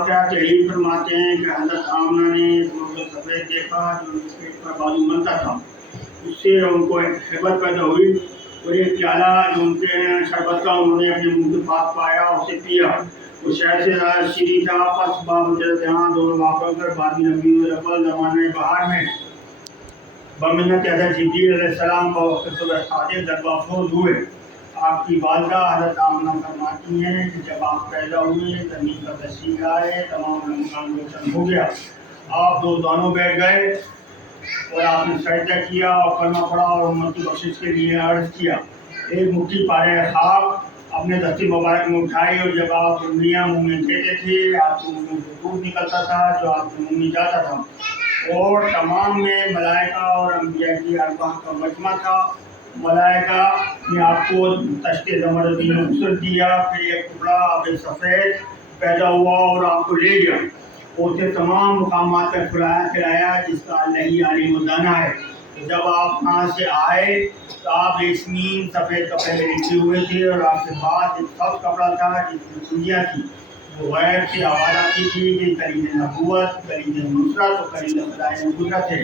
वाक़या तहरीर फरमाते हैं कि हज़रत आमना ने सफ़ेद देखा जो उसके पर बाजू बनता था, उससे उनको एक हैबत पैदा हुई और एक प्याला जो उनके शरबत का उन्होंने अपने मुँह के पास पाया, उसे पिया। वो शहर से ज़्यादा शीरी था। बस बाबजरत यहाँ दोनों वाक़ कर बादी नबी अव्वल ज़माने बहार में बमिन्नत हज़रत जिब्रील अलैहिस्सलाम का वक़्त सादिक़ दरबाफोज हुए। आपकी वालिदा हज़रत आमना फरमाती हैं कि जब आप पैदा हुए ज़मीन का तस्वीर आए, तमाम मकान रोशन हो गया, आप दो दानों बैठ गए और आपने सजदा किया और कलमा पढ़ा और उम्मत की बख्शिश के लिए अर्ज़ किया। एक मुट्ठी पारे खाक अपने दस्ती मुबारक में उठाई और जब आप उंगलियां मुँह में देते थे, आपके मुँह में दूध निकलता था जो आपके मुँह में जाता था, और तमाम में मलाइका और अंबिया की अरबाह का मजमा था। मलाइका ने आपको तश्ते ज़मरदी में गुस्ल दिया, फिर एक टुकड़ा अब सफ़ेद पैदा हुआ और आपको ले गया। उसे तमाम मुकामात पर खिलाया जिसका अल्लाह ही आलिम व दाना है। जब आप वहाँ से आए तो आप रेशमी सफ़ेद कपड़े में लिखे हुए थे और आपके पास एक सख्त कपड़ा था जिसमें सुइयाँ थी। वो गैर से आवाज़ आती थी कि करीब नबूवत, करीब नुसरत और करीब खिलाए कुदरत है।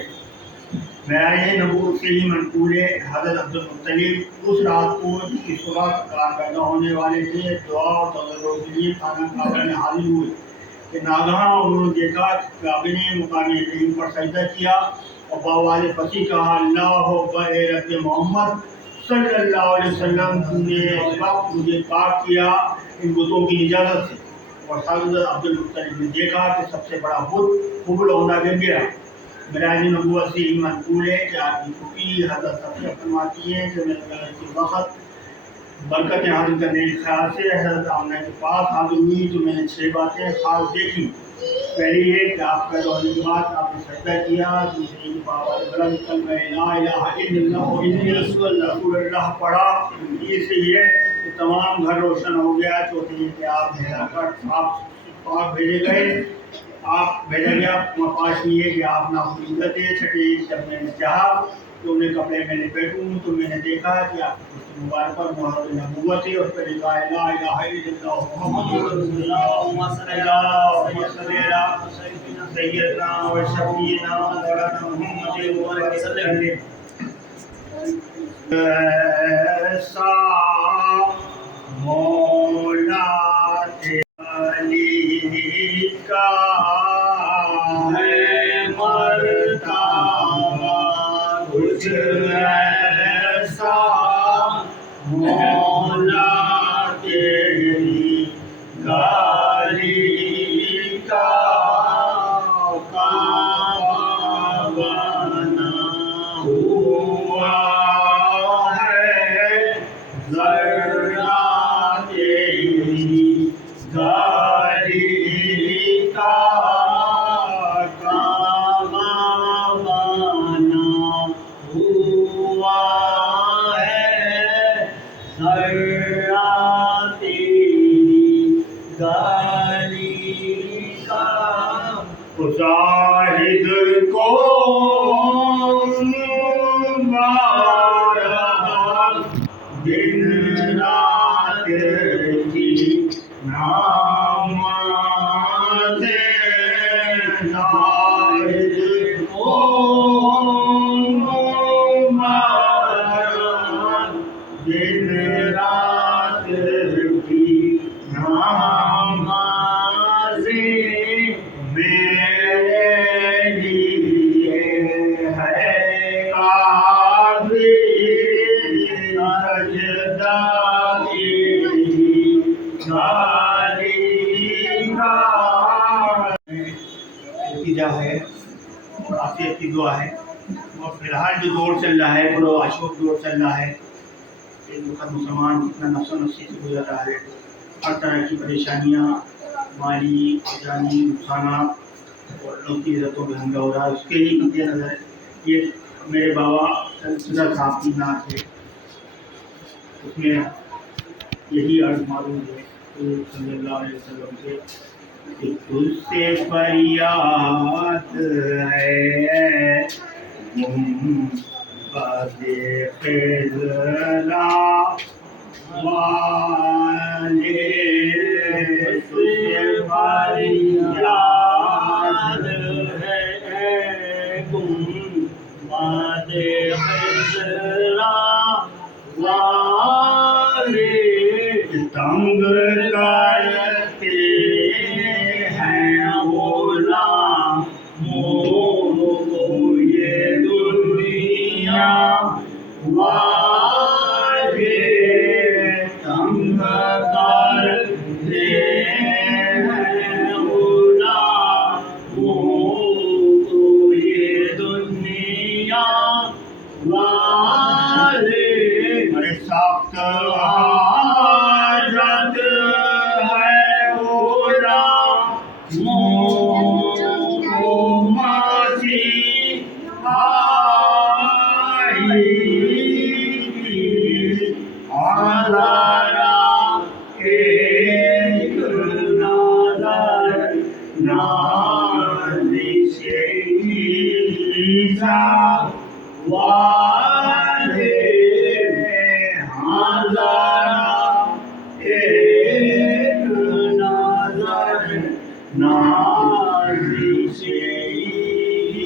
मेराज नबूवत से ही मनकूल है हज़रत अब्दुल मुत्तलिब उस रात को जिसकी सुबह कार पैदा होने वाले थे, दुआ और तज़र्रुअ के लिए खाना काबा में हाजिर हुए कि नागहां उन्होंने देखा कि काबे ने मुकाम इब्राहीम पर सजदा किया और बावाले फसी कहा, अल्लाहु अकबर, ए रब मोहम्मद सल्लल्लाहु अलैहि वसल्लम, तुमने इस वक्त मुझे पाक किया इन बुतों की इजाज़त से। और हज़रत अब्दुल मुत्तलिब ने देखा कि सबसे बड़ा बुत हुबल औंधा गिर गया। मेराज नबूवत से ही मनकूल है कि आपकी फूफी हज़रत सफिया फरमाती हैं कि मैं के वक़्त बरकतें हासिल करने के ख्याल से हज़रत आमना के पास हाजिर हुई तो मैंने 6 बातें खास देखी। पहली ये कि आप पैदा होने के बाद आपने सजदा किया, दूसरी कि बाबा बुलंद कलमा ला इलाहा इल्लल्लाह इन्नी रसूलुल्लाह पढ़ा, तीसरी ये कि तमाम घर रोशन हो गया, चौथी ये कि आप पाक भेजे गए, आप भेजा गया। पाँचवीं है कि आप नाफुज़त थे। छठी जब मैंने चाहा तो उन्हें कपड़े में लपेटूं तो मैंने देखा कि आपकी मुबारक पर मुहर नबूवत है, उस पर लिखा है ला इलाहा इल्लल्लाह मुहम्मदुर रसूलुल्लाह सय्यदना व शफीना मौलाना मुहम्मद व सल्लल्लाहु ऐसा मौला अली का है मर्तबा कुछ ऐसा मौला तेरी गाली का काबा बना हुआ है, ज़र्रा तेरी गाली का काबा बना हुआ है, ज़र्रा तेरी गाली का। ज़ाहिद को मुबारक दिन रात की नमाज़ें, ज़ाहिद को मुबारक दिन रात की नमाज़ें, मेरे लिए है काफ़ी सजदा तेरी गाली का। नतीजा है आफियत की दुआ है। और फिलहाल जो दौर चल रहा है, बड़ो अशोक दौर चल रहा है, एक वक्त मुसलमान इतना नफ्सो नफ्सी से गुजर रहा है, हर तरह की परेशानियाँ, माली जानी नुकसानात और लोग की इज़्ज़तों में हमला हो रहा है। उसके ही मद्देनज़र ये मेरे बाबा सदर साहब की नात है, उसमें यही अर्ज़ मालूम है सल्लल्लाहु अलैहि वसल्लम से कि तुझसे फरियाद है मुहम्मद क़िज़ला वाले, तुझसे फरियाद खिसरा वाले तंग करते हैं गुलाम को ये दुनिया वाले तंग करते हैं गुलाम को ये दुनिया वाले बड़े सख्त हाजत है गुलाम को मसीहा आज़ारा एक नज़र नाज़िश ईसा वाले आज़ारा एक नज़र नाज़िश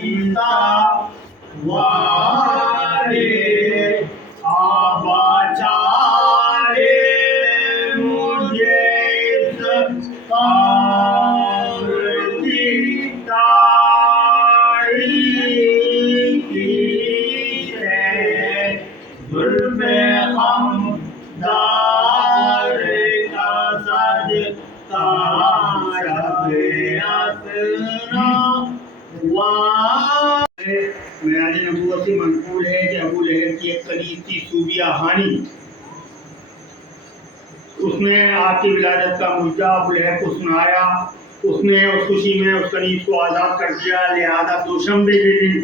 ईसा वाले बचाए मुझे इस जुल्फ़े हमदार का सदका रबे असरा मेराज नबूवत से मनकूल है कि अबू लहब की एक करीब थी सूबिया हानी, उसने आपकी विलादत का मुद्दा अबू लहब को सुनाया। उसने उस खुशी में उस करीब को आज़ाद कर दिया। लिहाजा दोशंबे के दिन,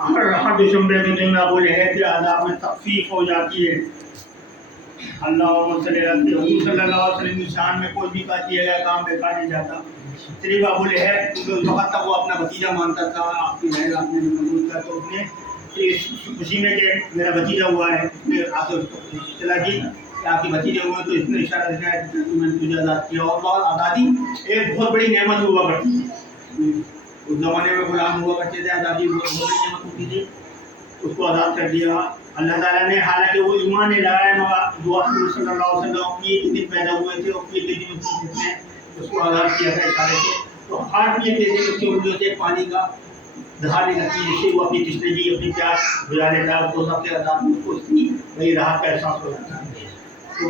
हर दोशंबे के दिन अबू लहब के आज़ाब में तखफीफ हो जाती है। अल्लाहुम्मा सल्ली अला हुज़ूर सल्लल्लाहु अलैहि वसल्लम की शान में कोई भी का किया गया काम बेकार नहीं जाता। सिर्फ अबू लहब, क्योंकि उस वक्त तक वो अपना भतीजा मानता था, आपकी बहन आपने कबूल किया, तो उसने इस खुशी में कि मेरा भतीजा हुआ है, आके उसको चला कि आपके भतीजे हुए, तो इसने इशारा दिखाया कि मैंने तुझे आज़ाद किया। और बहुत आज़ादी एक बहुत बड़ी नेमत हुआ करती है। उस ज़माने में गुलाम हुआ करते थे, आज़ादी बहुत बड़ी नेमत होती थी, उसको आज़ाद कर दिया अल्लाह ताला ने। हालांकि वो ईमान नहीं लाया, मगर दुआ सल्लल्लाहु अलैहि वसल्लम पीर के दिन पैदा हुए थे और पीर के दिन उसने उसको आज़ाद किया था इशारे से। तो हर पीर के दिन उसकी उंगलियों से पानी का धार निकलती है, जिससे वो अपनी तिश्नगी, अपनी प्यास बुझा लेता है। तो सबसे आज़ाद उसको उसकी वही राहत का एहसास हो जाता है। तो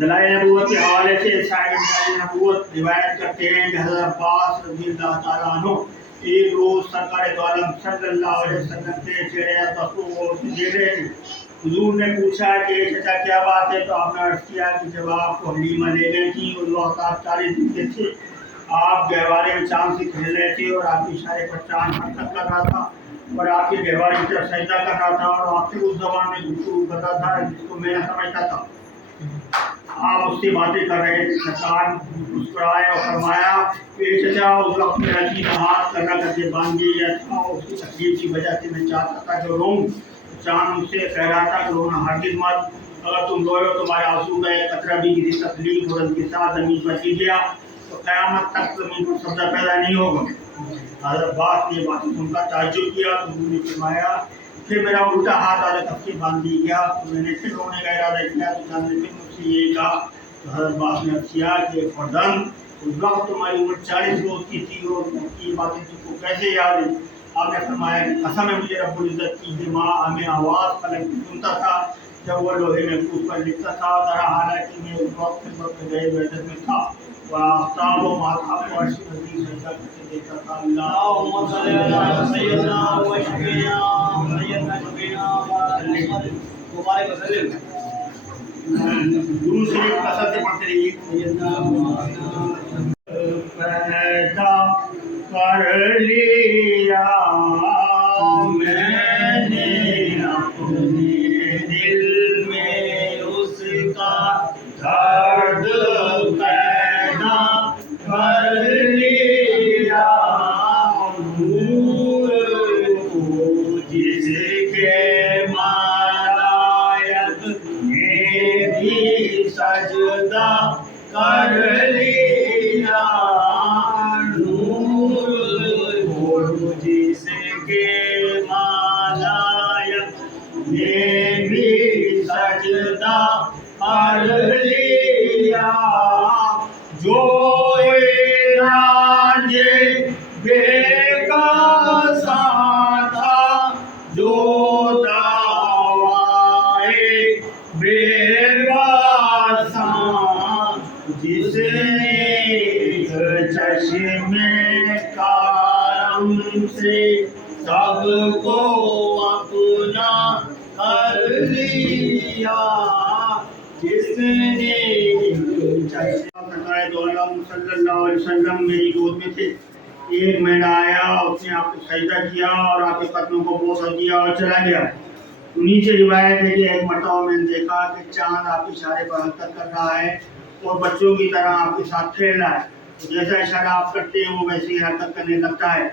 दलाइल नबूवत के हवाले से साहिब नबूवत रिवायत करते हैं कि हज़रत अब्बास रज़ियल्लाहु ताला अन्हु एक रोज़ सरकार दो आलम सल्लल्लाहु अलैहि वसल्लम के चेहरे तस्वीर देख रहे थे। हुजूर ने पूछा कि चाचा क्या बात है? तो आपने अर्ज़ किया कि जब आपको हलीमा ले गई थी और 40 दिन के थे, आप गहवारे में चाँद से खेल रहे थे और आपके इशारे पर चाँद हरकत कर रहा था और आपके गहवारे की तरफ सजदा कर रहा था और आपसे उस ज़बान में गुफ्तगू कर रहा था जिसको मैं न समझता था। आप उससे बातें कर रहे थे। सरकार मुस्कुराए और फरमाया कि चचा उस वक्त मेरा जी हाथ करना करके बांध दिया था, उसकी तकलीफ की वजह से मैं चाहता था कि रोऊं। चाँद मुझसे कह रहा था कि रोना हरगिज़ मत, अगर तुम रोए हो तुम्हारे आंसू का एक कतरा भी किसी तकलीफ और के साथ ज़मीन पर गिर गया तो क़यामत तक ज़मीन पर सब्ज़ा पैदा नहीं होगा। हज़रत अब्बास ने ये बात सुनकर ताज्जुब किया तो उन्होंने फरमाया फिर मेरा उल्टा हाथ आधे तक से बांध दिया गया, तो मैंने फिर रोने का इरादा किया तो चाँद ने फिर मुझसे यही कहा। तो हज़रत अब्बास ने किया कि फर्जंद उस वक्त तुम्हारी उम्र 40 रोज़ की थी और ये बातें तुमको कैसे याद है? आपने फरमाया कि कसम है मुझे रब्बुल इज़्ज़त की कि माँ हमें आवाज़ फलक सुनता था जब वो लोहे में कूद कर लिखता था। तरह हालांकि मैं उस वक्त गए वैदत में था वह आफ्ताब व माथा को अर्श नज़दीक सजदा करके देखता था। अल्लाहुम्मा सल्ली अला सय्यिदना व शफीना सय्यदना शफीना मुबारक वसल्लम। दूसरी कसर से पढ़ते रहिए। पैदा कर लिया मैंने अपने दिल में उसका दर्द पैदा कर लिया। नूर को जिसके मालायत ने भी सजदा कर लिया। नूर को जिसके मालायत سجدہ کر لیا، جو علاج بے کساں تھا، جو دوائے بے بساں، جس نے چشم کرم سے سب کو اپنا کر لیا، جس نے سرکار دو عالم صلی اللہ علیہ وسلم میری گود میں تھے۔ ایک مہینہ آیا، اس نے آپ کو سجدہ کیا اور آپ کے قدموں کو بوسہ دیا اور چلا گیا۔ انہی سے روایت ہے کہ ایک مرتبہ میں نے دیکھا کہ چاند آپ کے اشارے پر حرکت کر رہا ہے اور بچوں کی طرح آپ کے ساتھ کھیل رہا ہے، جیسا اشارہ آپ کرتے ہیں وہ ویسے ہی حرکت کرنے لگتا ہے۔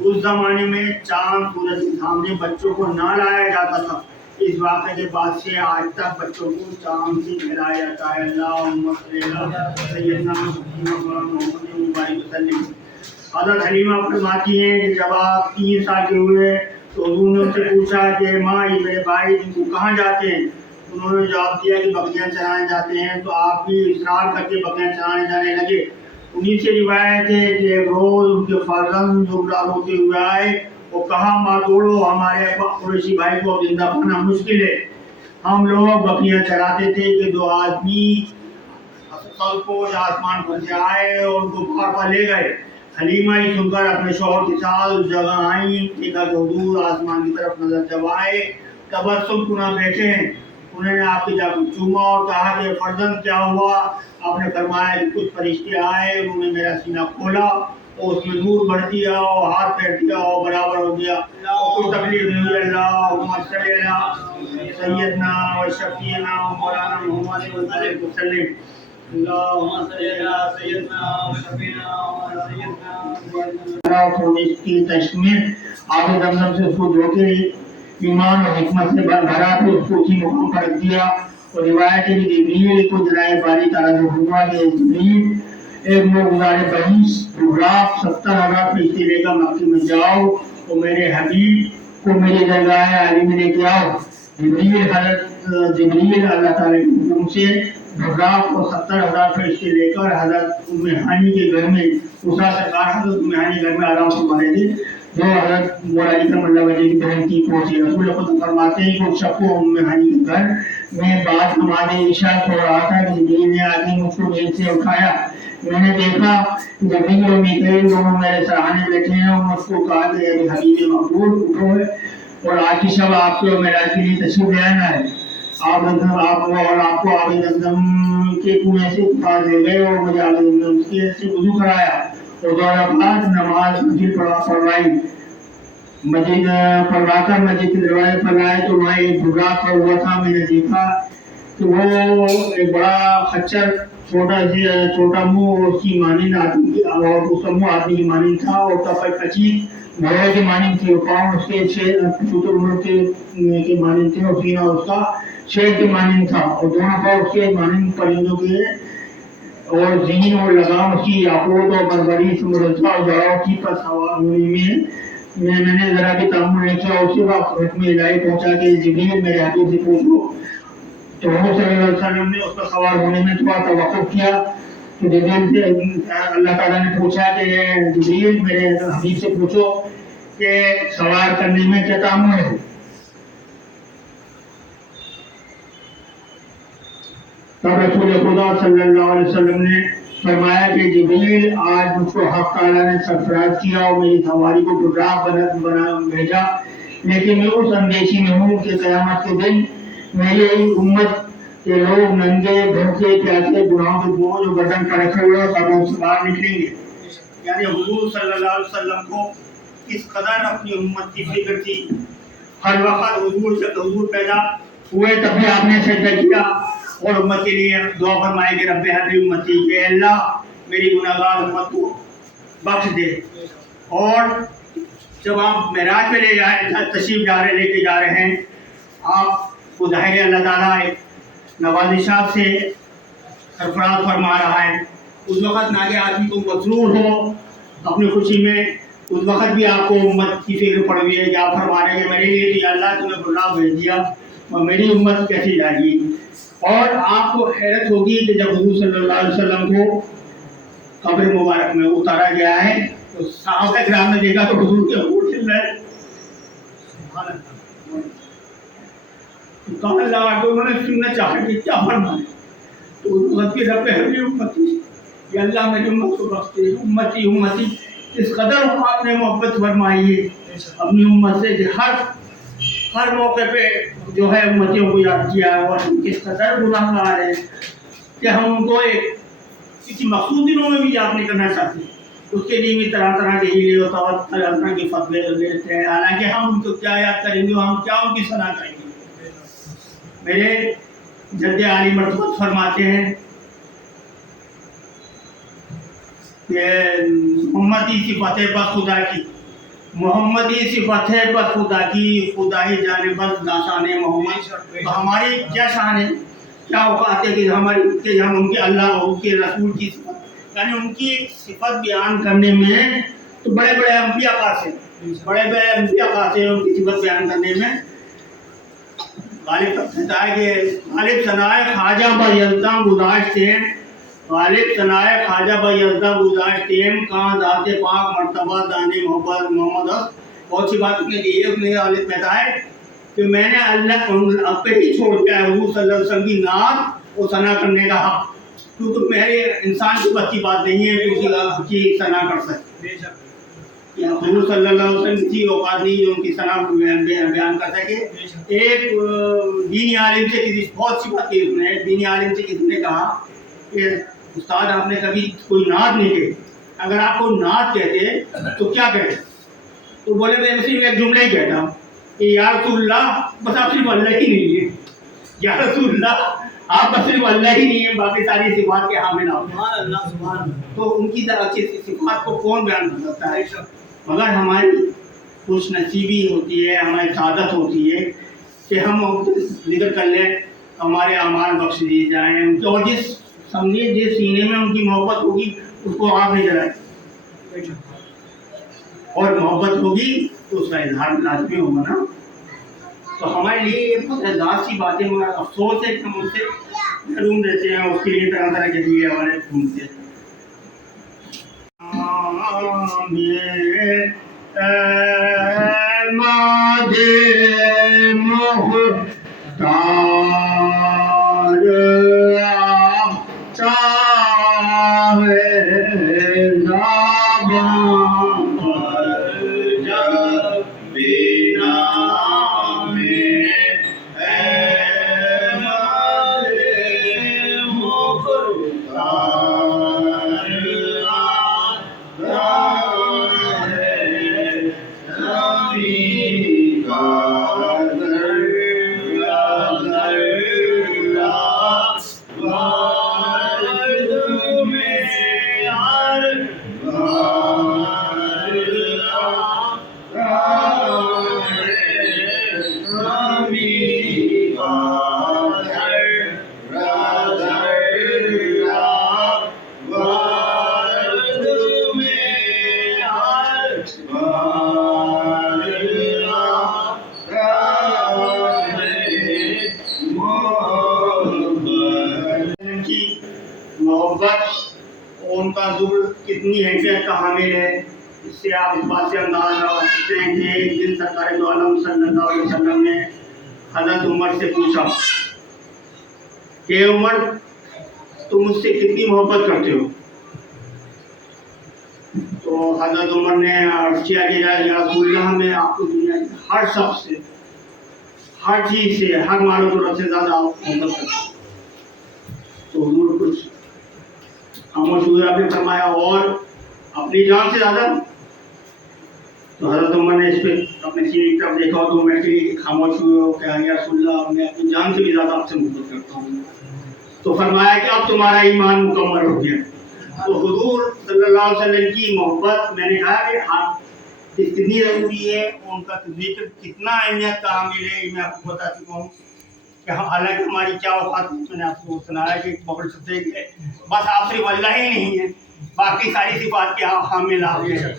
اس زمانے میں چاند سورج کے سامنے بچوں کو نہ لایا جاتا تھا۔ اس واقعے کے بعد سے آج تک بچوں کو چاند سے کھلایا جاتا ہے۔ اللہم صلی علی سیدنا محمد وسلم۔ حضرت حلیمہ فرماتی ہیں کہ جب آپ 3 سال کے ہوئے تو حضور نے ان سے پوچھا کہ ماں یہ میرے بھائی ان کو کہاں جاتے ہیں؟ انہوں نے جواب دیا کہ بکریاں چرانے جاتے ہیں، تو آپ بھی اصرار کر کے بکریاں چرانے جانے لگے۔ انہی سے روایت ہے کہ ایک روز ان کے فرزند زبرہ روتے ہوئے آئے، وہ کہا ماں توڑو، ہمارے قریشی بھائی کو زندہ پانا مشکل ہے۔ ہم لوگ بکریاں چراتے تھے کہ 2 آدمی کو آسمان پر سے آئے اور ان کو پکڑ کر لے گئے۔ حلیمہ ہی سن کر اپنے شوہر کے ساتھ اس جگہ آئیں، دیکھا کہ حضور آسمان کی طرف نظر جب آئے تبسم کناں بیٹھے ہیں۔ انہوں نے آپ کی جا کو چوما اور کہا کہ فرزند کیا ہوا؟ آپ نے فرمایا کہ کچھ فرشتے آئے، انہوں نے میرا سینہ کھولا اور اس میں نور بھر دیا اور ہاتھ پھیر دیا اور برابر ہو گیا، کوئی تکلیف نہیں ہوئی۔ اللہم صلی علی سیدنا و شفیعنا و مولانا محمد وسلم۔ اللہم صلی علی سیدنا و شفیعنا و سیدنا محمد۔ اس کی تشمیل آب زمزم سے اس کو دھو کے ایمان اور حکمت سے بھرا تو اس کو اسی مقام پر رکھ دیا۔ اور روایت ہے کہ جبریل کو جناب باری تعالیٰ نے ہوا کہ جبریل ایک موگزار بحیث براق 70,000 فرشتے لے کر مکے میں جاؤ اور میرے حبیب کو میرے درگاہ علی میں لے کے آؤ۔ جبریل اللہ تعالیٰ کے حکم سے براق اور 70,000 فرشتے لے کر حضرت ام ہانی کے گھر میں، اسا سرکار حضرت ام ہانی کے گھر میں آرام فرما رہے تھے، جو حضرت مولا علی کرم اللہ وجہ کی بہن کی پہنچی۔ رسول خود فرماتے ہیں کہ اس شب کو ام ہانی کے گھر میں بعد نماز عشاء ہو رہا تھا کہ جبریل نے آدمی مجھ کو نیند سے اٹھایا۔ میں نے دیکھا کہ جبریل اور میکائیل دونوں میرے سراہنے بیٹھے ہیں اور مجھ کو کہا کہ اے حبیب مقبول اٹھو ہے اور آج کی شب آپ کے اور معراج کے لیے تشریف لے آنا ہے۔ آپ کو آب زمزم کے کنویں سے اتار لے گئے اور مجھے آب زمزم سے وضو کرایا اور 2 رکعت نماز مسجد پڑھوائی۔ مسجد پڑھوا کر مسجد کے دروازے پر آئے تو وہاں ایک براق کھڑا ہوا تھا۔ میں نے دیکھا کہ وہ ایک بڑا خچر، چھوٹا منہ اور اس کی مانند آدمی کی آدمی کی مانند تھا اور کپڑے کچی گھوڑے کے مانند تھے، پاؤں اس کے چھوٹے عمر کے مانند تھے اور سینہ اس کا شیر کے مانند تھا اور دونوں پاؤں اس کے مانند پرندوں کے اور زین اور لگام اس کی یاقوت اور بربری سے مرتبہ اور جڑاؤ کی پر سوار ہونے میں نے ذرا بھی تعمل نہیں کیا۔ اسی وقت حکم الہی پہنچا کہ جبریل میرے حبیب سے پوچھو، تو حضور صلی اللہ علیہ وسلم نے اس پر سوار ہونے میں تھوڑا توقف کیا تو جبریل سے اللہ تعالیٰ نے پوچھا کہ جبریل میرے حبیب سے پوچھو کہ سوار کرنے میں کیا تعمل ہے۔ تب رسول خدا صلی اللہ علیہ وسلم نے فرمایا کہ جبریل آج مجھ کو حق تعالیٰ نے سرفراز کیا اور میری سواری کو براق بنا بھیجا، لیکن میں اس اندیشی میں ہوں کہ قیامت کے دن میری امت کے لوگ ننگے بھوکے پیاسے گناہوں کے بوجھ اور گردن پر رکھے ہوئے قبروں سے باہر نکلیں گے۔ یعنی حضور صلی اللہ علیہ وسلم کو کس قدر اپنی امت کی فکر تھی۔ ہر وقت حضور پیدا ہوئے تب بھی آپ نے سجدہ کیا اور امت کے لیے دعا فرمائی کہ رب ہر امتی، کہ اللہ میری گناہگار امت کو بخش دے۔ اور جب آپ معراج پہ لے کے جا رہے ہیں، آپ کو ظاہر اللہ تعالیٰ نوازشات سے سرفراز فرما رہا ہے۔ اس وقت ناگے آدمی کو مسرور ہو اپنی خوشی میں، اس وقت بھی آپ کو امت کی فکر پڑ گئی ہے کہ آپ فرما رہے ہیں کہ میرے لیے تو اللہ تمہیں براق بھیج دیا اور میری امت کیسی جائے گی. اور آپ کو حیرت ہوگی کہ جب حضور صلی اللہ علیہ وسلم کو قبر مبارک میں اتارا گیا ہے تو صحابہ کرام نے دیکھا تو حضور کے ہونٹ ہل رہے ہیں. کہنے لگا کہ انہوں نے سننا چاہا کہ کیا فرمائے. تو امت کی رب ہے میری امتی، یا اللہ میری امت کو بخش دے. امتی امتی اس قدر آپ نے محبت فرمائی ہے اپنی امت سے کہ ہر موقع پہ جو ہے امتیوں کو یاد کیا ہے، اور کس قدر گناہ گار ہے کہ ہم ان کو کسی مخصوص دنوں میں بھی یاد نہیں کرنا چاہتے. اس کے لیے بھی طرح طرح کے ہیلے ہوتا اور طرح طرح کے فتوے لیتے ہیں، حالانکہ ہم ان کو کیا یاد کریں گے، ہم کیا ان کی ثنا کریں گے. میرے جد عالی مرتبہ فرماتے ہیں کہ محمدی صفت پر خدا کی، محمدی صفت پر خدا کی، خدا ہی جانے بس داشان محمد. تو ہماری کیا شان ہے، کیا اوقات ہے کہ ہم ان کے اللہ اور ان کے رسول کی صفت، یعنی ان کی صفت بیان کرنے میں تو بڑے بڑے انبیاء پاس ہیں، ان کی صفت بیان کرنے میں. غالب ثنائے کہ غالب ثنائے خواجہ با یزداں گذاشتیں، غالب ثنائے خواجہ با یزداں گذاشتیں، کہاں ذات پاک مرتبہ دانے محبت محمد. بہت سی بات اس نے کی ہے. اس نے غالب کہتا ہے کہ میں نے اللہ پہ ہی چھوڑ دیا ہے حضور صلی اللہ علیہ وسلم کی نعت اور ثنا کرنے کا حق، کیونکہ میرے انسان کی بس کی بات نہیں ہے کہ کی ثنا کر سکے. حضور صلی اللہ علیہ وسلم کی اوقات نہیں جو ان کی ثنا بیان کر سکے. ایک دینی عالم سے کسی بہت سی بات کی اس نے، دینی عالم سے کسی نے کہا کہ استاد آپ نے کبھی کوئی نعت نہیں کہی، اگر آپ کو نعت کہتے تو کیا کہتے؟ تو بولے میں صرف ایک جملہ ہی کہتا ہوں کہ یا رسول اللہ، بس آپ صرف اللہ ہی نہیں ہے، یا رسول اللہ آپ بس صرف اللہ ہی نہیں ہے، باقی ساری صفات کے حامل آپ. سبحان اللہ سبحان اللہ. تو ان کی طرح اچھی صفات کو کون بیان کر سکتا ہے؟ مگر ہماری خوش نصیبی ہوتی ہے، ہماری سعادت ہوتی ہے کہ ہم ذکر کر لیں، ہمارے اعمال بخش دیے جائیں، اور جس سینے میں ان کی محبت ہوگی اس کو آگ نہیں جلائے، اور محبت ہوگی تو اس کا اظہار لازمی ہوگا نا. تو ہمارے لیے یہ بہت اعزاز سی باتیں، مگر افسوس ہے کہ ہم ان سے محروم رہتے ہیں، اس کے لیے طرح طرح کے لیے ہمارے ڈھونڈتے ہیں. ان کا ذکر کتنی حیثیت کا حامل ہے، اس سے آپ اس بات سے اندازہ لگا سکتے ہیں کہ ایک دن سرکار دو عالم صلی اللہ علیہ وسلم نے حضرت عمر سے پوچھا کہ عمر تم مجھ سے کتنی محبت کرتے ہو؟ تو حضرت عمر نے عرض کیا کہ یا رسول اللہ میں آپ کو دنیا کی ہر شخص سے، ہر چیز سے، ہر مال و دولت سے زیادہ آپ محبت کرتے ہیں. تو حضور کچھ خاموش ہوئے، آپ نے فرمایا اور اپنی جان سے زیادہ؟ تو حضرت عمر نے اس پہ اپنے سینے کی طرف دیکھا تو میں خاموش ہوئے ہو کہ یا رسول اللہ میں اپنی جان سے بھی زیادہ آپ سے محبت کرتا ہوں. تو فرمایا کہ اب تمہارا ایمان مکمل ہو گیا. تو حضور صلی اللہ علیہ وسلم کی محبت، میں نے کہا کہ آپ کتنی ضروری ہے، ان کا ذکر کتنا اہمیت کا حامل ہے، میں آپ کو بتا چکا ہوں کہ حالانکہ ہماری کیا اوقات، میں نے آپ کو سنایا کہ ببل سکتے کہ بس آپ صرف اللہ ہی نہیں ہے، باقی ساری صفات کے حامل آپ ہیں،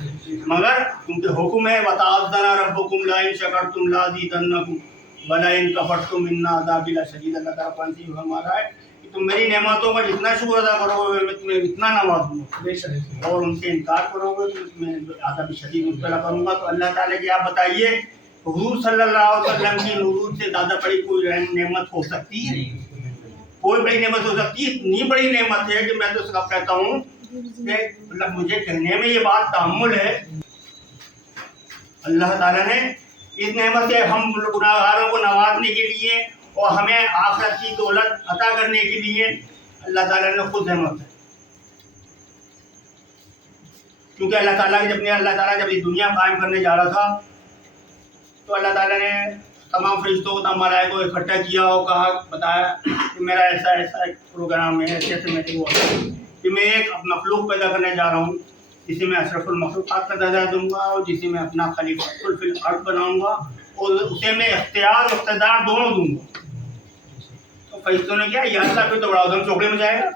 مگر ان کے حکم ہے وَتَعَذَّنَ رَبُّكُمْ لَئِن شَكَرْتُمْ لَأَزِيدَنَّكُمْ. वलइन कफरतुम इन्ना अज़ाबी लशदीद, अल्लाह ताला कुरान में फरमा रहा है कि तुम मेरी नेमतों का जितना शुक्र अदा करोगे मैं तुम्हें इतना नवाजूंगा, और उनसे इनकार करोगे तो तुम्हें अज़ाब शदीद मुब्तला करूंगा। तो अल्लाह ताला की आप बताइए हुजूर सल्लल्लाहु अलैहि वसल्लम की नूर से ज़्यादा बड़ी कोई नेमत हो सकती है? कोई बड़ी नेमत हो सकती है? इतनी बड़ी नेमत है कि मैं तो उसका कहता हूँ कि मतलब मुझे कहने में ये बात तामुल है। अल्लाह ताला ने इस नेमत से हम गुनाहगारों को नवाजने के लिए और हमें आखिरत की दौलत अता करने के लिए अल्लाह ताला ने खुद नेमत है। क्योंकि अल्लाह ताला जब ये दुनिया कायम करने जा रहा था तो अल्लाह ताला ने तमाम फरिश्तों को मलाइकों को इकट्ठा किया और कहा, बताया कि मेरा ऐसा ऐसा एक प्रोग्राम है, ऐसे ऐसे मेरे हुआ कि मैं एक मखलूक पैदा करने जा रहा हूँ जिसे मैं अशरफुल मखलूक़ात का दर्जा दूंगा और जिसे मैं अपना खलीफतुल फिल अर्ज़ बनाऊंगा और उसे मैं इख्तियार और इक़्तिदार दोनों दूंगा। तो फरिश्तों ने किया, या अल्लाह फिर तो बड़ा उधम चौकड़े में जाएगा,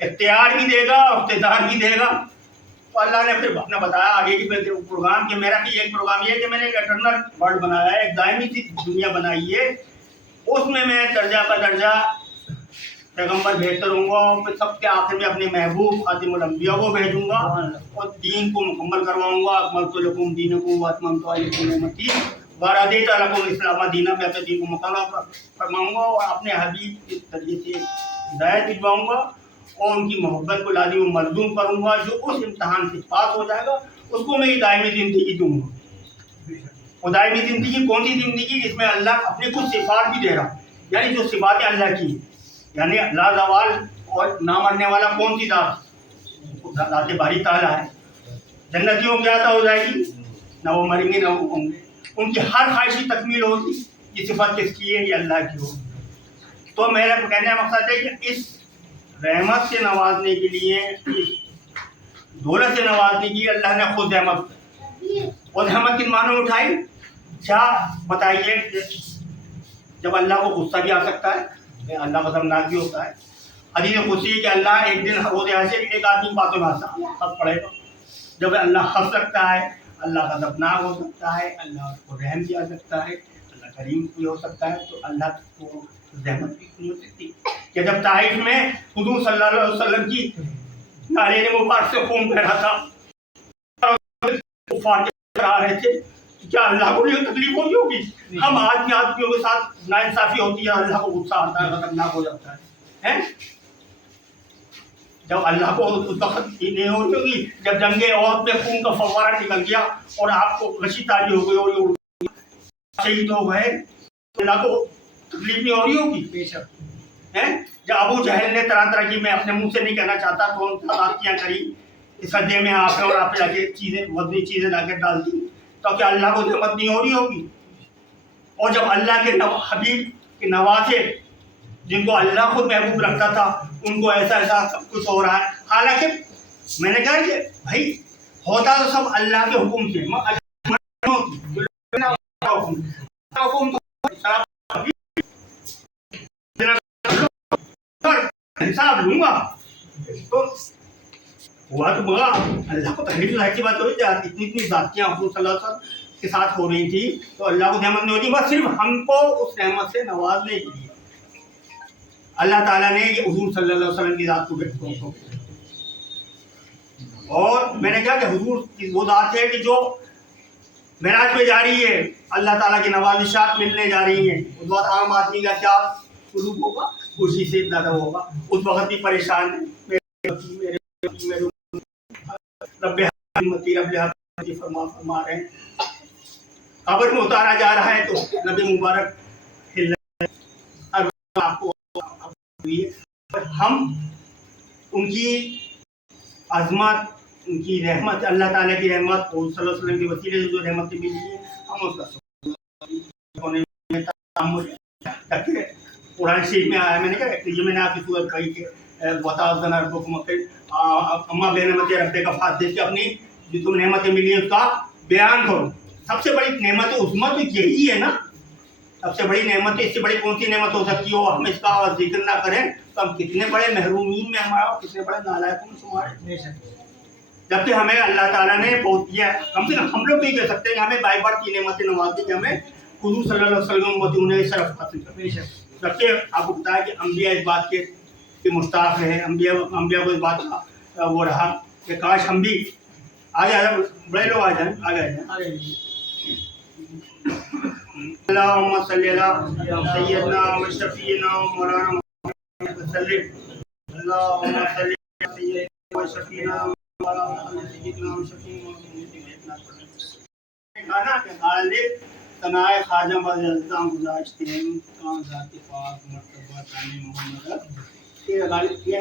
इख्तियार भी देगा और इक़्तिदार भी देगा। तो अल्लाह ने फिर अपना बताया आगे की प्रोग्राम कि मेरा भी एक प्रोग्राम ये है कि मैंने एक एटर्नल वर्ल्ड बनाया है, एक दायमी सी दुनिया बनाई है, उसमें मैं दर्जा का दर्जा पैगम्बर भेजता रहूँगा और फिर सबके आखिर में अपने महबूब खातिमुल अंबिया को भेजूँगा और दीन को मुकम्मल करवाऊँगा। अकमलतु लकुम दीनकुम व अतममतु अलैकुम निअमती व रदीतु लकुम इस्लाम दीना, मैं अपने दीन को मुकम्मल फरमाऊँगा और अपने हबीब के तरीके से हिदायत दिलवाऊँगा और उनकी मोहब्बत को लाजिम व मलज़ूम करूँगा। जो उस इम्तहान से पास हो जाएगा उसको मैं दायमी ज़िंदगी दूँगा। और दायमी ज़िंदगी कौन सी ज़िंदगी? जिसमें अल्लाह अपनी कुछ सिफ़ात भी दे रहा, यानी जो सिफ़ात अल्लाह की, यानी लाज़वाल और ना मरने वाला कौन सी ज़ात? ज़ात बारी ताला है। जन्नतियों की आता हो जाएगी, ना वो मरेंगे ना वो होंगे, उनकी हर ख्वाहिश तकमील होगी। ये सिफ़त किसकी है? ये अल्लाह की होगी। तो मेरा कहने का मकसद है कि इस रहमत से नवाजने के लिए, इस दौलत से नवाजने के लिए अल्लाह ने खुद रहमत और रहमत किन मानों में उठाई? क्या बताइए? जब अल्लाह को गुस्सा भी आ सकता है, अल्लाह खतरनाक भी होता है। हदीस में खुशी है कि अल्लाह एक दिन रोज़े से एक आदमी बातों में हंस पड़ेगा। जब अल्लाह हंस सकता है, अल्लाह खतरनाक हो सकता है, अल्लाह को रहम भी आ सकता है, अल्लाह करीम भी हो सकता है, तो अल्लाह को रहमत भी नहीं हो सकती। कि जब ताइफ में हुजूर सल्लल्लाहु अलैहि वसल्लम की नारे मुबारक से खून बह रहा था, आ रहे थे, क्या अल्लाह को नहीं तकलीफ होती होगी? हम आदमी आदमियों के साथ नाइंसाफी होती है, अल्लाह को गुस्सा आता है, खतरनाक हो जाता है। जब अल्लाह को उस वक्त नहीं होती होगी जब जंगे और पे खून का फव्वारा निकल गया और आपको गशी ताजी हो गई और शहीद हो गए, तो अल्लाह को तकलीफ नहीं हो रही होगी? बेशक है। जब अबू जहल ने तरह तरह की, मैं अपने मुंह से नहीं कहना चाहता, तो तलाकियाँ करी, इस सज्जे में आके और आप जाके चीज़ें वजनी चीज़ें लाके डाल दी, तो क्या अल्लाह को रहमत नहीं हो रही होगी? और जब अल्लाह के हबीब के नवासे जिनको अल्लाह खुद महबूब रखता था, उनको ऐसा ऐसा सब कुछ हो रहा है, हालांकि मैंने कहा कि भाई होता तो सब अल्लाह के हुक्म से, हिसाब लूंगा। तो हुआ तो बड़ा अल्लाह को तकलीफ लायक की बात हो रही, इतनी इतनी बातियाँ हुजूर सल्लल्लाहु अलैहि वसल्लम के साथ हो रही थी, तो अल्लाह को रहमत नहीं होती। बस सिर्फ हमको उस रहमत से नवाजने के लिए अल्लाह ताला ने ये हुजूर सल्लल्लाहु अलैहि वसल्लम की ज़ात को भेजा। और मैंने कहा कि हुजूर की वो ज़ात है कि जो मेराज पे जा रही है, अल्लाह ताला की नवाजिशात मिलने जा रही हैं, उस वक्त आम आदमी का क्या सलूक होगा? खुशी से ज़्यादा होगा। उस वक्त भी परेशान है, फरमा रहे हैं, कब्र में उतारा जा रहा है तो नबी मुबारक हिल आपको हम उनकी अजमत, उनकी रहमत, अल्लाह ताला की रहमत और सल्लल्लाहु अलैहि वसल्लम के वसीले से जो रहमत मिली है, हम उसका कुरान शरीफ में आया। मैंने कहा ये मैंने आपकी सूरत कही कि बताओ अम्मा बेनमत रब्बे का फात देख के अपनी जो तुम नेमतें मिली है उसका बयान करो। सबसे बड़ी नेमत उस्मा तो यही है ना, सबसे बड़ी नेमत, इससे बड़ी कौन सी नेमत हो सकती हो? हम इसका जिक्र ना करें तो हम कितने बड़े महरूमीन में हमारा, कितने बड़े नालायकों में शुमार। जबकि हमें अल्लाह ताला ने बहुत दिया, कम से कम हम लोग भी कह सकते हैं कि हमें बाई बार की नेमतें नवाज दी, हमें हुजूर सल्लल्लाहु अलैहि वसल्लम उन्हें शरफ हासिल करते हैं। सबसे आपको बताया कि अम्बिया इस बात के मुस्ताक है, अम्बिया को इस बात का वो रहा कि काश हम भी आगे बड़े लोग आ जाएं, आगे अल्लाहुम्मा सल्ली अला सय्यदना व शफीना व मौलाना मुहम्मद वसल्लम। अल्लाहुम्मा सल्ली अला सय्यदना व शफीना व मौलाना सय्यदना व शफीना गाना के गालिब तनाए ख्वाजा मज़लता गुज़ाश्ते हैं कान ज़ात पाक मर्तबा ताने मोहम्मद के गालिब किया।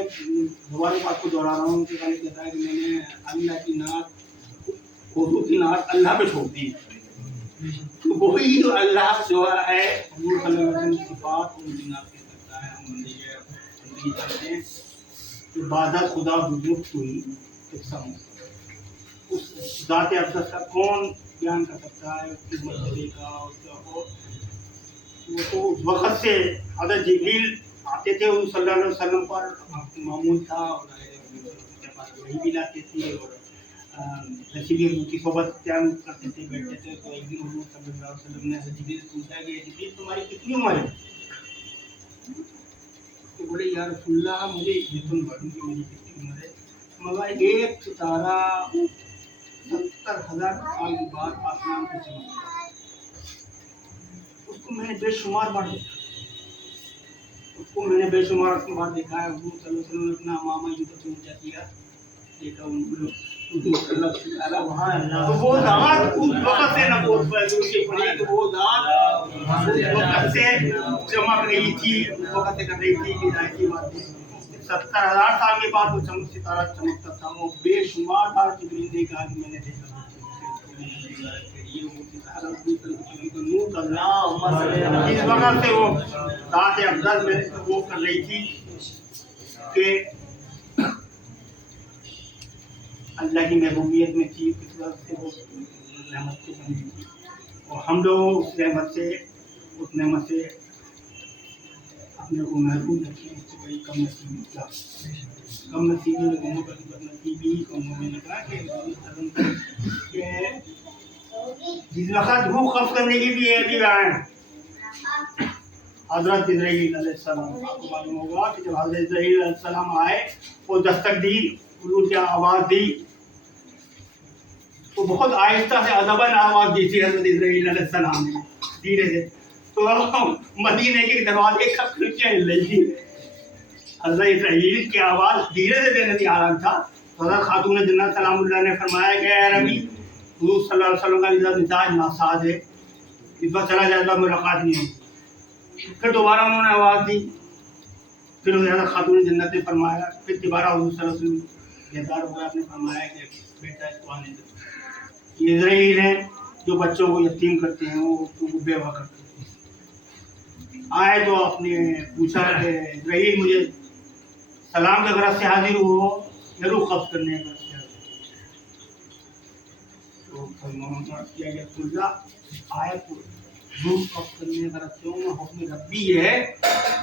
दोबारा आपको दोहरा रहा हूँ कि गालिब कहता है कि मैंने अल्लाह की नात हुजूर की नात अल्लाह पे छोड़ दी। तो वही जो अल्लाह जो है हुजूर सल्लल्लाहु अलैहि वसल्लम की सिफात उनकी नात कह सकता है। हम बंदगी जानते हैं कि बादत खुदा बुजुर्ग हुई एक समय उस ज़ात अक़दस का कौन बयान कर सकता है, उसकी मर्तबे का उसका वो तो उस वक़्त से हज़रत जिब्रील आते थे उस सल्लल्लाहु अलैहि वसल्लम पर मामूल था और वही भी लाते थे और इसीलिए उनकी सोबत क्या करते थे, बैठते थे। तो एक दिन हुजूर सल्लल्लाहु अलैहि वसल्लम ने जिब्रील से पूछा कि जिब्रील तुम्हारी कितनी उम्र है? तो बोले या रसूलल्लाह मुझे ये तो मालूम कि मेरी कितनी उम्र है, मगर एक सितारा 70,000 साल के बाद आसमान पे चमका उसको मैंने बेशुमार बार देखा, उसको मैंने बेशुमार बार देखा है। हुजूर सल्लल्लाहु अलैहि वसल्लम ने अपना मामा यूं तो ऊंचा किया, देखा उनको तो वो दात उस वक़्त से नबूवत पर उसकी पड़ी तो वो दात उस वक़्त से चमक रही थी, उस वक़्त से कर रही थी कि की बात 70,000 साल के बाद वो चमक सितारा चमकता था। वो बेशुमार बार जिब्रील ने कहा कि मैंने देखा ये वो सितारा नूर अल्लाह इस वक़्त से वो ज़ात अफ़ज़ल में वो कर रही थी कि अल्लाह की महबूबियत में थी, इस वजह से वो रहमत से बनी थी और हम लोग उस रहमत से उस नेमत से अपने को महफूज रखें। इससे बड़ी कम नसीबी क्या, कम नसीबी लोगों का नसीबी कौमों में लगा कि जिस वक़्त रूह कब्ज़ करने की भी ये भी आए हज़रत इज़राइल अलैहिस्सलाम, आपको मालूम होगा कि जब हज़रत इज़राइल अलैहिस्सलाम आए वो दस्तक दी, हुजूर की आवाज़ दी तो बहुत आहिस्ता से अदबन आवाज़ दी थी हज़रत इज़राइल अलैहिस्सलाम ने धीरे से। तो मदीने के दरवाजे कब खिड़कियाँ हिल रही थी, हज़रत इज़राइल की आवाज़ धीरे से देने की आराम था। हज़रत खातून जन्नत सलामुल्लाह ने फरमाया कि ऐ नबी हुजूर सल्लल्लाहु अलैहि वसल्लम का मिजाज नासाज है, इस बार चला जाए तो मुलाकात नहीं होगी। फिर दोबारा उन्होंने आवाज़ दी, फिर हज़रत खातून जन्नत ने फरमाया, फिर दोबारा हुजूर सल्लल्लाहु अलैहि वसल्लम बेदार हो गए, आपने फरमाया कि बेटा इसको आने दो। ये इज़राइल हैं जो बच्चों को यतीम करते हैं, वो बेवा करते हैं। आए तो आपने पूछा कि इज़राइल मुझे सलाम के गरज से हाजिर हो या रूह कब्ज़ करने का गरज से हाजिर हो? तो किया गया खुला आयत रूह कब्ज़ करने का गरज से हूँ। हुक्म रब्बी है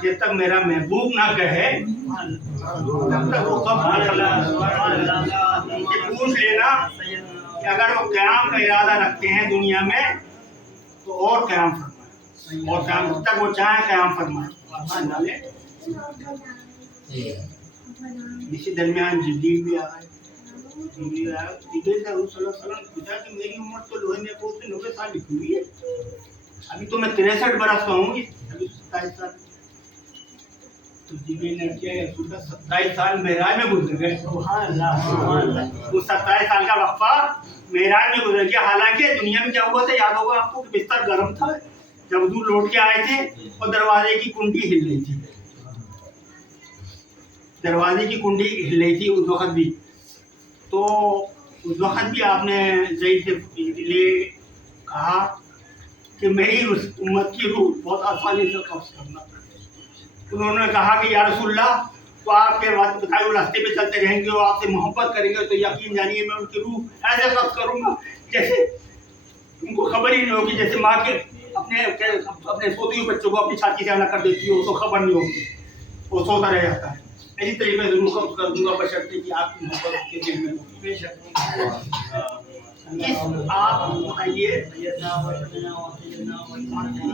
जब तक मेरा महबूब ना कहे तब तक वो कब्ज़ पूछ लेना कि अगर वो क़याम का इरादा रखते हैं दुनिया में तो और क़याम फरमाए, और क़याम जब तक वो चाहे क़याम फरमाए। इसी दरमियान जिब्रील भी आए, जिब्रील आया, जिब्रील से हुजूर सल्लल्लाहु अलैहि वसल्लम पूछा कि मेरी उम्र तो लोहे में को 90 साल लिखी हुई है, अभी तो मैं 63 बरस का हूँ, अभी 27 साल। तो जिब्रील ने किया 27 साल मेराज में गुजर गए। सुभान अल्लाह, वो 27 साल का वक्फा मेराज में गुजर गया। हालांकि दुनिया में क्या हुआ था याद होगा आपको कि बिस्तर गर्म था, जब हुजूर लौट के आए थे और दरवाजे की कुंडी हिल रही थी, दरवाजे की कुंडी हिल रही थी उस वक़्त भी। तो उस वक़्त भी आपने ज़ैद से लिए कहा कि मेरी उम्मत की रूह बहुत आसानी से कब्ज़ करना। उन्होंने कहा कि या रसूलल्लाह तो आपके बताए हुए रास्ते पे चलते रहेंगे और आपसे मोहब्बत करेंगे तो यकीन जानिए मैं उनकी रूह ऐसे कब्ज़ करूँगा जैसे उनको खबर ही नहीं होगी, जैसे माँ के अपने सोते हुए बच्चों को अपनी छाती से अलग कर देती है, उसको खबर नहीं होगी, वो सोता रह जाता है। इसी तरीके से रूह कब्ज़ कर दूँगा बशर्ते कि आपकी मोहब्बत के दिल में होगी। बेशक آپ بتائیے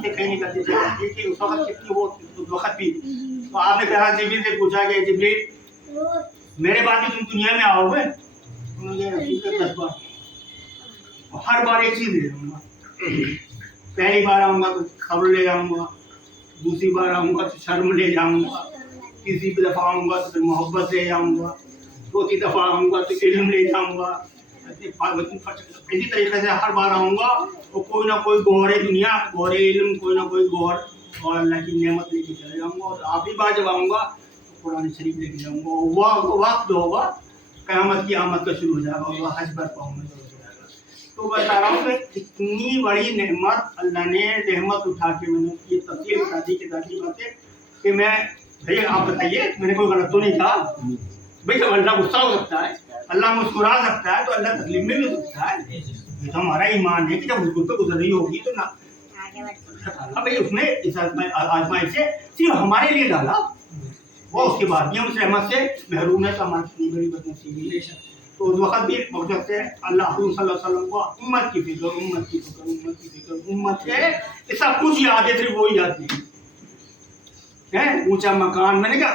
کہیں نہیں کرتے تھے کہ اس وقت کتنی وہ وقت بھی تو آپ نے کہا جبریل سے پوچھا کہ جبریل میرے بعد بھی تم دنیا میں آؤ گے؟ انہوں نے 10 بار ہر بار ایک چیز لے جاؤں گا. پہلی بار آؤں گا تو خبر لے جاؤں گا, دوسری بار آؤں گا تو شرم لے جاؤں گا, تیسری دفعہ آؤں گا تو محبت لے جاؤں گا, چوتھی دفعہ آؤں گا تو علم لے جاؤں گا. اسی طریقے سے ہر بار آؤں گا تو کوئی نہ کوئی گور دنیا, گور علم, کوئی نہ کوئی گور اور اللہ کی نعمت لے کے چلے جاؤں گا. اور آخری بار جب آؤں گا تو قرآن شریف لے کے جاؤں گا. وہ وقت جو ہوگا قیامت کی آمد کا شروع ہو جائے گا, وہ حج پر پاؤں گا. تو بتا رہا ہوں کہ اتنی بڑی نعمت اللہ نے رحمت اٹھا کے میں نے یہ تفصیل بتا دی کہ ذاتی باتیں کہ میں بھائی آپ بتائیے میں نے کوئی غلط تو نہیں کہا. بھائی جب اللہ غصہ ہو سکتا ہے, اللہ مسکرا سکتا ہے, تو اللہ تکلیف میں بھی ہو سکتا ہے. یہ تو ہمارا ایمان ہے کہ جب اس پہ گزر رہی ہوگی تو نہ بھائی اس نے اس آزمائش سے صرف ہمارے لیے ڈالا, وہ اس کے بعد بھی ہم اس رحمت سے محروم ہے. تو ہماری اتنی بڑی بدنصیبی تو اس وقت بھی پہنچ سے اللہ حضور صلی اللہ علیہ وسلم کو امت کی فکر, امت کی فکر, امت کی فکر, امت ہے یہ سب کچھ یاد ہے, صرف وہی یاد نہیں ہے. اونچا مکان, میں نے کہا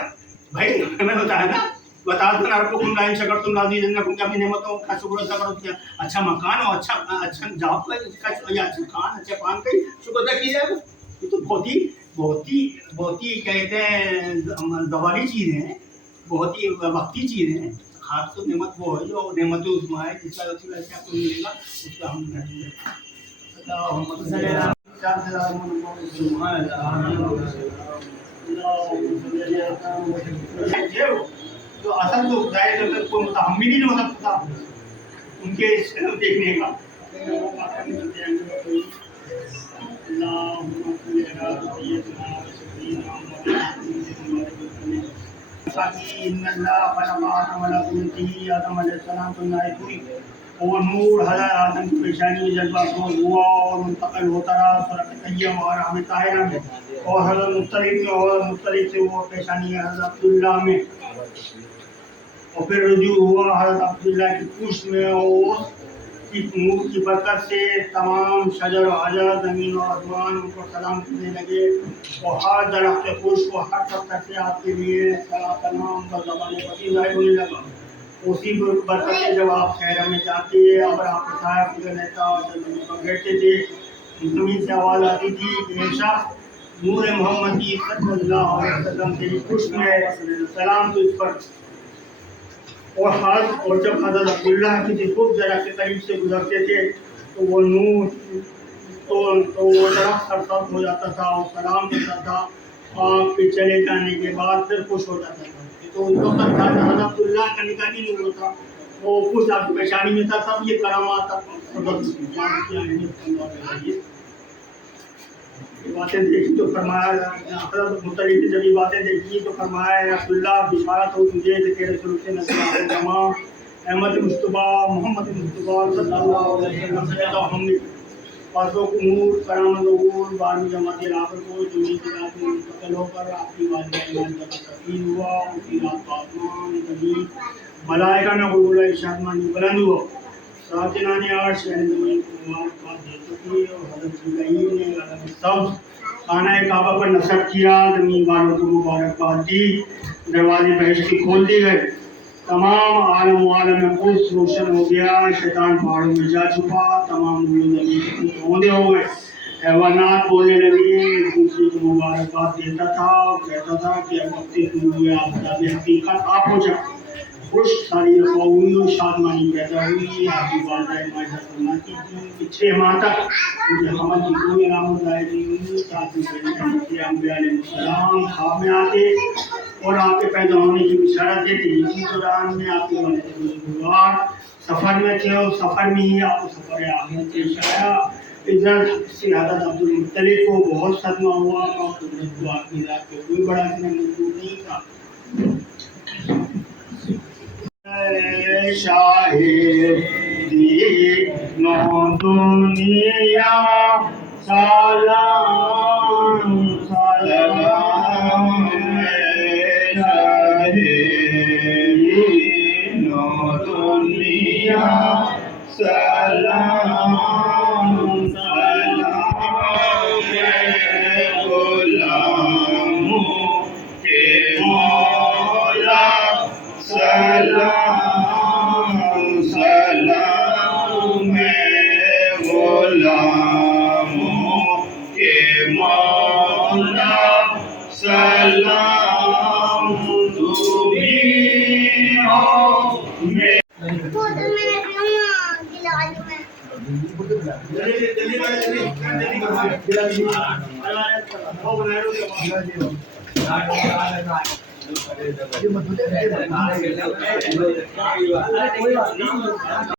بھائی میں بتایا نا, بتا دو آپ کو کن لائن شکر تم راضی جنگا کن اپنی نعمتوں کا شکر ادا کرو. کیا اچھا مکان اور اچھا جاب کا یا اچھا کھان, اچھا پان کا شکر ادا کیا جائے گا. یہ تو بہت ہی کہتے ہیں زوالی چیزیں ہیں, بہت ہی وقتی چیزیں ہیں. خاص تو نعمت وہ ہے جو نعمت عظمیٰ ہے, جس کا وسیلہ سے آپ کو ملے گا اس کا ہم جو اصل تو ظاہر کوئی متحمل ہی نہیں ہو سکتا ان کے دیکھنے کا. آدم علیہ السلام کو عنایت ہوئی, وہ نور حضرت آدم کی پیشانی میں جذبہ افروز ہوا اور منتقل ہوتا رہا سورۃ طیبہ اور رحم طاہرہ میں, اور حضرت مختلف سے وہ پیشانی حضرت عبداللہ میں, اور پھر رجوع ہوا حضرت عبداللہ کی پوچھ میں, اور کی نور کی برکت سے تمام شجر و حجر, زمین و آسمان ان کو سلام کرنے لگے, اور ہر درخت خشک و ہر پتھر سے آپ کے لیے صلاۃ کا نام کا زبان پتی ظاہر ہونے لگا. اسی برکت سے جب آپ صحرا میں جاتے اور آپ کا سایہ فکر رہتا اور جب زمین پر بیٹھتے تھے, زمین سے آواز آتی تھی کہ بے شک نور محمد کی صلی اللہ علیہ وسلم تیری پشت میں ہے, سلام تو اس پر. اور جب حضرت عبداللہ کسی خود ذرا کے قریب سے گزرتے تھے تو وہ نور تو وہ درخت سرسبز ہو جاتا تھا اور سلام دیتا تھا. آپ کے چلے جانے کے بعد پھر خوش ہو جاتا تھا. تو اس وقت تھا حضرت عبداللہ کا نکاح نہیں ہوا تھا, وہ خوش آپ کی پریشانی میں تھا. تب یہ کرامات باتیں دیکھی تو فرمایا, حضرت مطلب نے جب یہ باتیں دیکھی تو فرمایا عبداللہ بشارت ہو تجھے کہ تیرے سلوک سے نصیحت جماع احمد مصطفیٰ محمد مصطفیٰ صلی اللہ علیہ وسلم پیدا ہوں گے. پاسوں کو نور کرامت ظہور 12ویں جماعت آخر کو زمین کی رات میں منتقل ہو کر آپ کی والدہ ایمان کا تفصیل ہوا. اسی رات کا آسمان زمین ملائکہ میں غرور ارشاد مانی بلند ہوا. ساتنان عرش یعنی زمین کو مبارکباد دیتے تھے, اور حضرت جبرائیل نے عالم سبز خانہ کعبہ پر نصب کیا, زمین والوں کو مبارکباد دی, دروازے بہشت کھول دیے گئے, تمام عالم و عالم قدس روشن ہو گیا, شیطان پہاڑوں میں جا چھپا, تمام زمین ہوندے ہو گئے, حیوانات بولنے لگے, ایک دوسرے کو مبارکباد دیتا تھا اور کہتا تھا کہ اب وقت ہوئے آفتاب حقیقت آپ ہو جائے. خوش ساری رفع ہوئی اور شادمانی پیدا ہوئی. آپ کی والدہ ماجدہ فرماتی تھی کہ 6 ماہ تک مجھے حمل کی کوئی علامت ظاہر نہیں ہوئی. ساتھ میں انبیاء علیہ السلام خواب میں آتے اور آپ کے پیدا ہونے کی بشارت دیتے. اسی دوران میں آپ کے والد بزرگوار سفر میں تھے, اور سفر میں ہی آپ کو سفر آخرت پیش آیا. ادھر سے حضرت عبدالمطلب کو بہت صدمہ ہوا اور قدرت کو آپ کی ذات پہ کوئی بڑا اتنا منظور نہیں تھا. شاہد دینوں دنیا سلام سلام, شاہد دینوں دنیا سلام गुलामों के मौला सलाम तुम्हीं हो